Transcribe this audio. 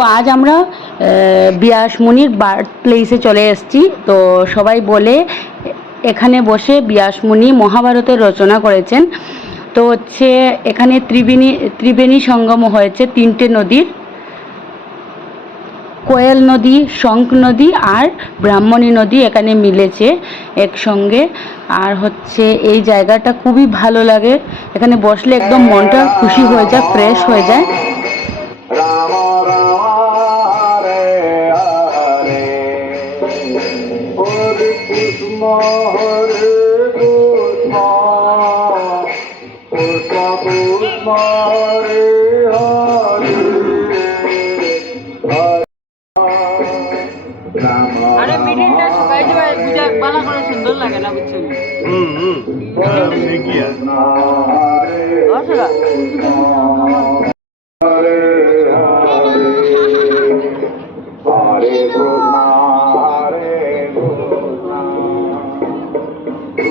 আজ আমরা আহ, বিয়াসমুনির বার্থ প্লেসে চলে এসেছি। তো সবাই বলে এখানে বসে বিয়াসমুনি মহাভারতের রচনা করেছেন। তো হচ্ছে এখানে ত্রিবেণী ত্রিবেণী সঙ্গম হয়েছে তিনটে নদীর। কোয়েল নদী শঙ্খ নদী আর ব্রাহ্মণী নদী এখানে মিলেছে একসঙ্গে। আর হচ্ছে এই জায়গাটা খুবই ভালো লাগে। এখানে বসলে একদম মনটা খুশি হয়ে যায় ফ্রেশ হয়ে যায়। হরে কৃষ্ণ হরে কৃষ্ণ কৃষ্ণ কৃষ্ণ হরে আরে মিডিলটা শুকাই যাবে বুঝা বালা করে সুন্দর লাগে না বুঝছেন হুম হুম। কি আর। হরে হরে হরে হরে কৃষ্ণ হরে